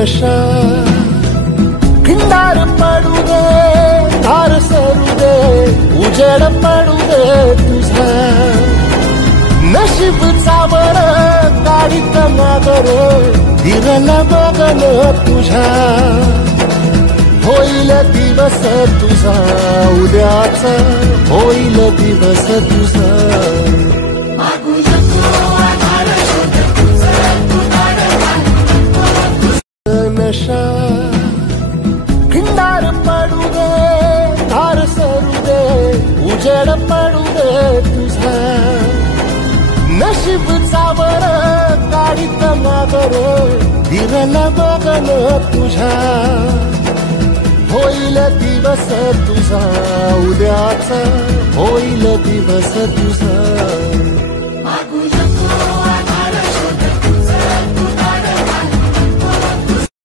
नशा खिंडार पडू दे, धार सरू दे, उजेड पडू दे तुझा नशीब चावर गाडीत मागर फिरला बघन तुझ्या होईल दिवस तुझा उद्याचा होईल दिवस तुझा नशा खिंडार पडू दे, धार सरू दे, उजेड पडू दे तुझा नशीब चावर गाडीत मागर फिरला बघन तुझ्या होईल दिवस तुझा उद्याचा होईल दिवस तुझा